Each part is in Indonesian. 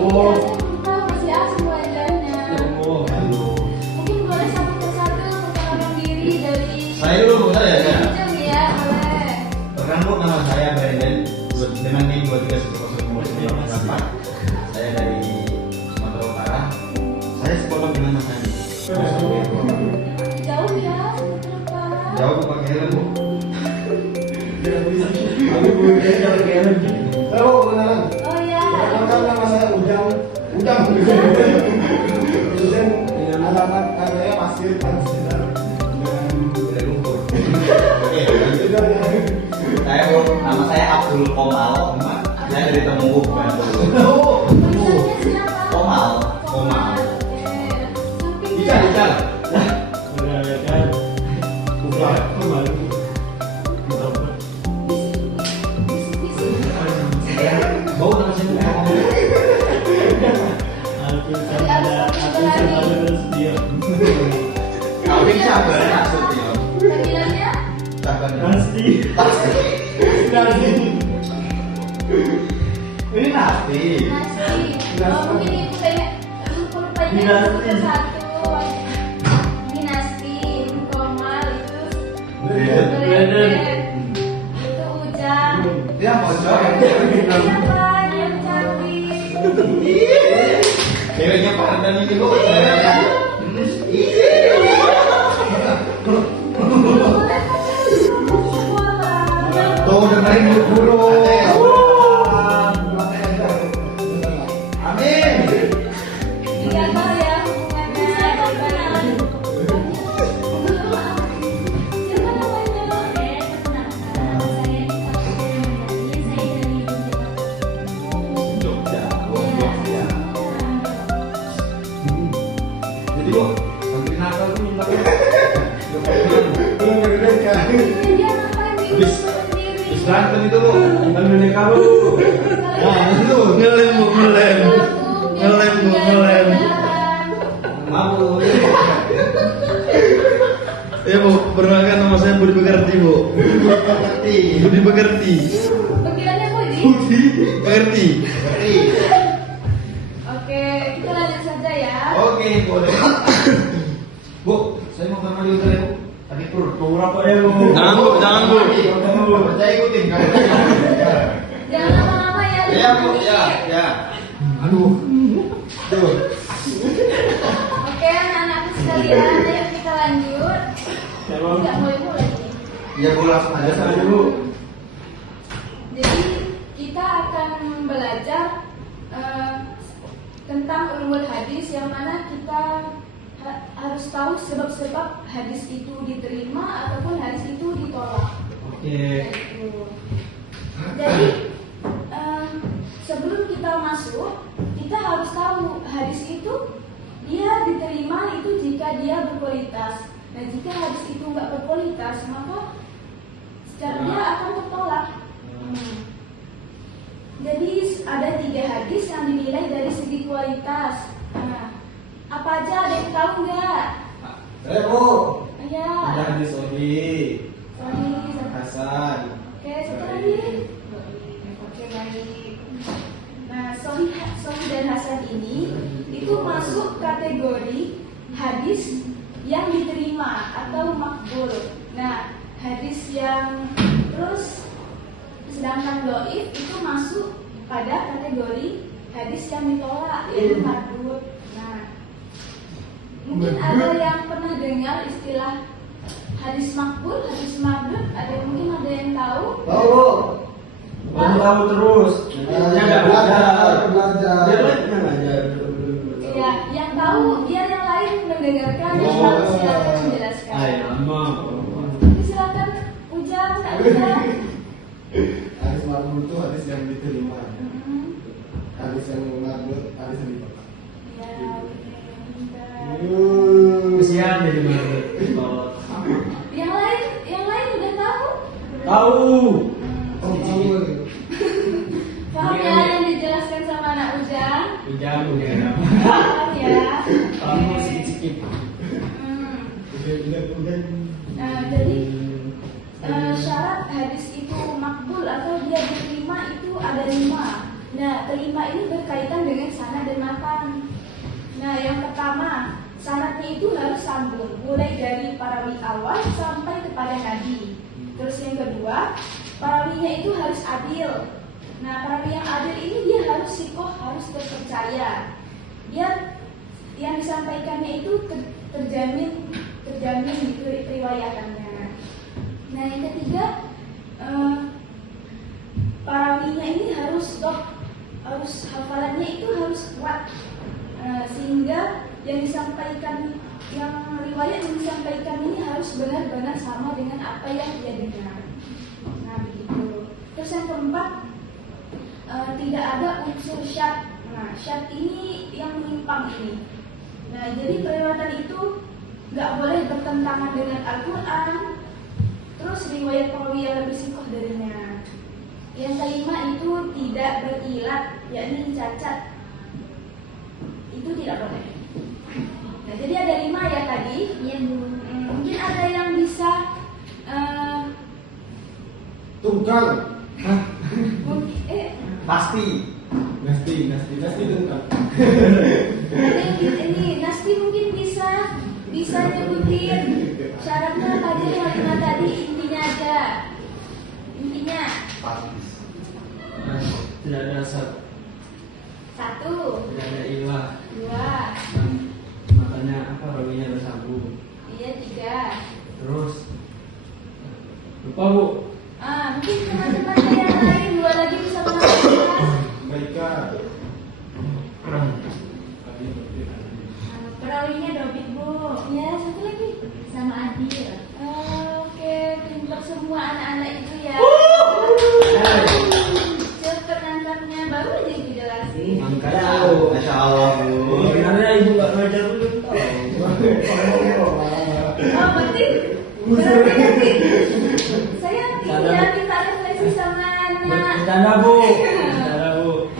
Iya, saya lupa masih asing wajahnya. Mungkin boleh satu persatu memperkenalkan diri dari. Saya dulu, bentar ya. Ujung ya, boleh. Perkenalkan Bu, nama saya Brandon dengan NIM 231094. Saya dari Sumatera Utara. Saya sekolah dengan Mas Andi. Jauh ya, kenapa? Jauh Bu, pakai helm Bu. Halo, kenalan. Oh ya. Perkenalkan nama saya Ujang. Ujang, alamat saya Pasir Tansinar. Udah lumpur. Oke, lanjut. Saya Bu, nama saya Abdul Komal. Saya dari Temunggu, Bandung. Tulisannya siapa? Komal. Komal. Oke. Ical, Ical. Bau nama saya Bu. Kau ini sabar maksudnya. Panggilannya? Sabar. Pasti. Ini nasi. Nasi. Oh, mungkin itu kayak lupa ini satu. Ini nasi, ini komal, itu Brandon. Itu Ujang. Dia bocor. Siapa yang cantik? Ceweknya Pardan ini Bu. Tuh dengerin guru. Amin. Digambar ya hubungannya. Siapa namanya? Jogja. Oh, Jogja. Jadi Bu, nanti Natal tuh minta Dia ngapain di Habis. sendiri? Terus berantem itu Bu. Ini kamu. Nah, itu ngelem Bu, ngelem. Ngelem Bu, ngelem. Mabu. Ya Bu, perkenalkan nama saya Budi Pekerti Bu. Ngerti. Budi Pekerti. Panggilannya Budi? Pekerti. Ngerti. Oke, kita lanjut saja ya. Oke, boleh. Bu, saya mau kamar dulu ya Bu. Tadi perut. Berapa ya lu? Jangan Bu, jangan Bu. Percaya ikutin kan? Jangan lama-lama ya. Ya Bu, ya, ya. Aduh. Tuh. Oke, anak-anakku sekalian, ayo kita lanjut. Tidak mulai-mulai nih. Ya Bu, langsung aja Saya saja dulu. Jadi kita akan belajar tentang ulumul hadis yang mana kita harus tahu sebab-sebab hadis itu diterima ataupun hadis itu ditolak. Oke. Gitu. Jadi sebelum kita masuk, kita harus tahu hadis itu dia diterima itu jika dia berkualitas. Nah, jika hadis itu nggak berkualitas, maka secara dia akan tertolak. Jadi ada 3 hadis yang dinilai dari segi kualitas. Nah, apa aja, ada yang tahu nggak? Saya Bu. Ya. Ada hadis Sahih, Sorry, Hasan. Oke, satu lagi. Oke, baik. Nah, Sahih dan Hasan ini itu masuk kategori hadis yang diterima atau makbul. Nah, hadis yang terus sedangkan doif itu masuk pada kategori hadis yang ditolak, yaitu mardud. Nah, mungkin ada yang pernah dengar istilah hadis makbul, hadis mardud, mungkin ada yang tahu? Tahu. Kamu tahu terus. Dia nggak belajar. Dia nggak belajar. Ya, yang tahu biar yang lain mendengarkan dan tahu silakan menjelaskan. Silakan Ujang, Kak Ujang. Hadis marbut itu hadis yang diterima. Hmm. Hadis yang marbut, hadis yang ditolak. Ya, oke, bentar. Kesian jadi marbut. Yang lain udah tahu? Tahu. Hmm. Paham ya yang dijelaskan sama anak Ujang? Jago ya. Paham ya? Kamu sikit-sikit. Hmm. Udah. Nah, jadi syarat hadis itu makbul atau dia diterima itu ada 5. Nah, kelima ini berkaitan dengan sanad dan matan. Nah, yang pertama, sanadnya itu harus sambung, mulai dari perawi awal sampai kepada Nabi. Terus yang kedua, perawinya itu harus adil. Nah, perawi yang adil ini dia harus sikoh, harus terpercaya. Dia yang disampaikannya itu terjamin gitu riwayatannya. Nah, yang ketiga, perawinya ini harus hafalannya itu harus kuat, sehingga yang riwayat yang disampaikan ini harus benar-benar sama dengan apa yang dia dengar. Nah, begitu. Terus yang keempat, tidak ada unsur syad. Nah, syad ini yang menyimpang ini. Nah, jadi periwayatan itu nggak boleh bertentangan dengan Al-Quran. Terus riwayat perawi yang lebih sikoh darinya. Yang kelima itu tidak berilat, yakni cacat. Itu tidak boleh. Nah, jadi ada 5 ya tadi. Ya, Bu. Mungkin ada yang bisa Tungkal. Hah? Pasti. Nasti tungkal. Ada yang ini Nasti mungkin bisa nyebutin syaratnya tadi, kalimat tadi intinya aja. Intinya Pasti. Tidak ada satu, 1, tidak ada ilah, 2, makanya apa rawinya bersambung. iya 3. Terus lupa Bu. Mungkin teman-teman yang lain 2 lagi bisa menambahkan. Baika. Perawinya Dobit, Bu. Ya, satu lagi sama Adil. Oke, pintar semua anak-anak itu ya. Cepet nangkapnya, baru aja dijelasin. Masya Allah, Bu. Sebenarnya Ibu nggak ngajar dulu tahu. Berarti saya ya minta refleksi sama anak. Bercanda Bu. Bercanda Bu.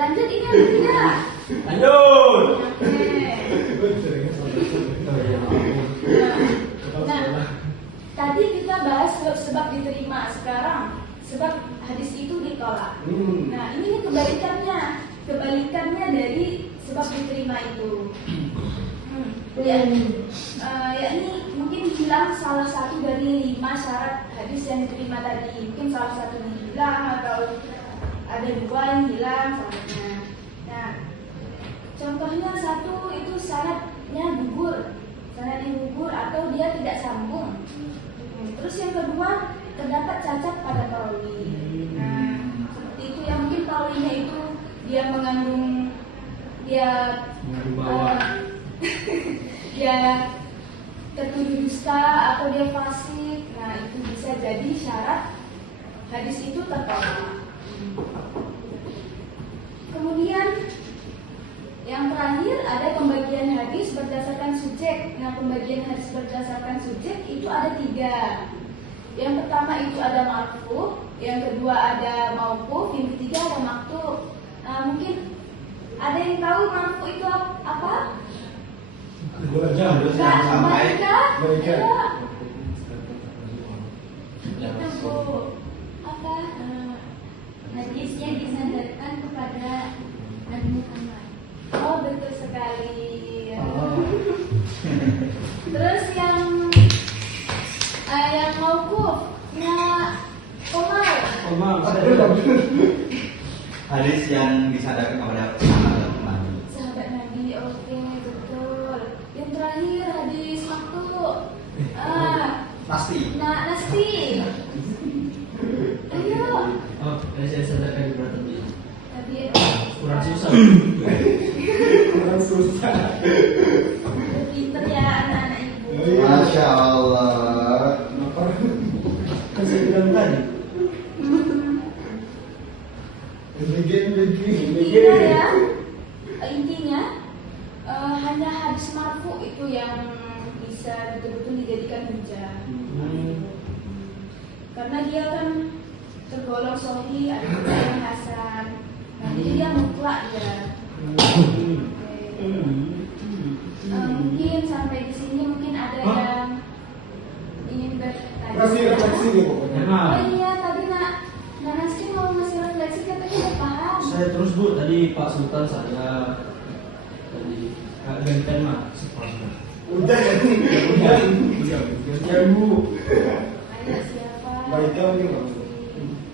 Lanjut ini ada 3. Lanjut. Nah, tadi kita bahas sebab diterima. Sekarang sebab hadis itu ditolak. Nah, ini kebalikannya dari sebab diterima itu. Yakni mungkin hilang salah satu dari 5 syarat hadis yang diterima tadi. Mungkin salah satunya hilang atau ada 2 yang hilang syaratnya. Nah, contohnya 1 itu syaratnya gugur atau dia tidak sambung. Terus yang kedua, terdapat cacat pada perawi. Nah, seperti itu yang mungkin perawinya itu dia mengandung bawah. dia tertuduh dusta atau dia fasik. Nah, itu bisa jadi syarat hadis itu tertolak. Kemudian yang terakhir ada pembagian hadis berdasarkan subjek. Nah, pembagian hadis berdasarkan subjek itu ada 3. Yang pertama itu ada marfu, yang kedua ada mauquf, yang ketiga ada maktub. Nah, mungkin ada yang tahu marfu itu apa? Terus yang sampai Mereka. Mereka. Itu Bu. Apa? Hadisnya disandarkan kepada Nabi Muhammad. Oh, betul sekali. Terus yang mauquf, Komar. hadis yang disadarkan kepada sahabat Nabi. Sahabat Nabi, oke, betul. Yang terakhir hadis maktub. Pasti. Nah, Nasti. Ayo. Oh, ini saya sadarkan di berat tadi. Tadi Kurang susah. Kurang susah. pinter ya anak-anak ibu. Masya Allah. Kenapa? Kan saya bilang tadi. Intinya hanya hadis marfu itu yang bisa betul-betul dijadikan hujah. Karena dia kan tergolong sahih, ada juga yang hasan. Nah, jadi dia mutlak ya. Mungkin sampai di sini mungkin ada yang ingin bertanya. Kasih refleksi nih pokoknya. Oh iya, tadi Nak Nasti mau ngasih refleksi. saya terus Bu, tadi Pak Sultan saya tadi gantian mah. Udah ya, udah. Gantian Bu. Ayo siapa? Baiknya mungkin.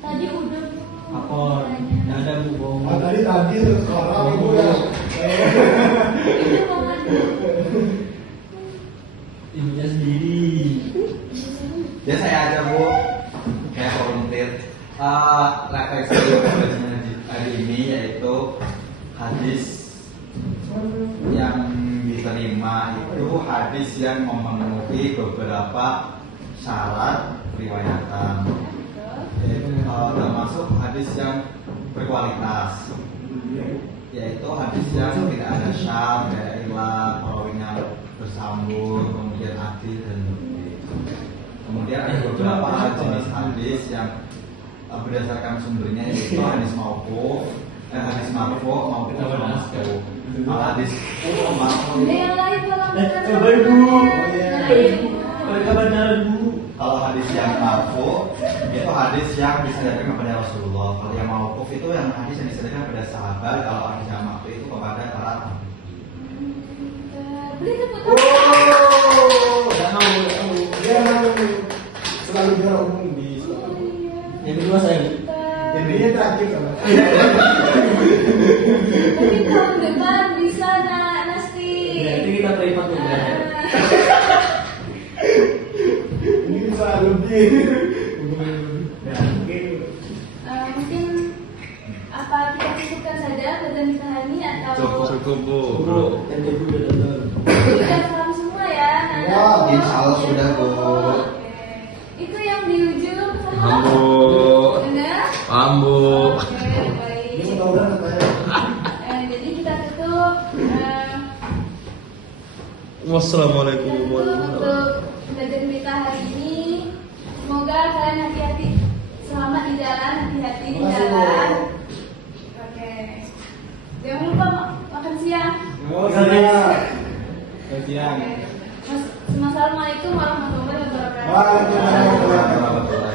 Tadi udah Bu. Apor, nggak ada Bu bohong. Ah, tadi sekarang Bu ya. Itu banget Bu. Ibunya sendiri. Ya saya aja Bu, kayak volunteer. Referensi pembelajaran hari ini yaitu hadis yang diterima itu hadis yang memenuhi beberapa syarat riwayatan, termasuk hadis yang berkualitas, yaitu hadis yang tidak ada syad, tidak ada ilah, perawinya bersambung, kemudian adil dan lebih. Kemudian ada beberapa jenis hadis yang berdasarkan sumbernya yaitu hadis marfu maupun mauquf. Hadis marfu Yang lain tolong. Coba Ibu. Mereka baca Bu. kalau hadis yang marfu itu hadis yang disandarkan kepada Rasulullah. Kalau yang mauquf itu yang hadis yang disandarkan kepada sahabat. Kalau hadis yang marfu itu kepada para tabi'in. Beli tepuk Oh, tangan. dia selalu juara umum di Yang kedua saya. ini terakhir sama. Tapi tahun depan bisa nak Nasti. Ya, itu kita privat tuh belajar. Ini bisa lebih. Mungkin apa kita cukupkan saja pelajaran kita hari ini atau Cukup Bu. Bro, yang kedua udah datang. sudah paham semua ya? Nana? Wah, insya Allah sudah, Bu. Oke. Itu yang di ujung. Paham, Bu. Benar? Paham Bu. Oke, baik. Ini mudah-mudahan katanya. Jadi kita tutup. Wassalamualaikum Itu warahmatullahi untuk wabarakatuh. pelajaran kita hari ini. Semoga kalian hati-hati, selamat di jalan, hati-hati di Makasih, jalan. Bu. Oke. Jangan lupa makan siang. Oh, siap. Gantian. Oke. Assalamualaikum warahmatullahi wabarakatuh. Waalaikumsalam warahmatullahi wabarakatuh.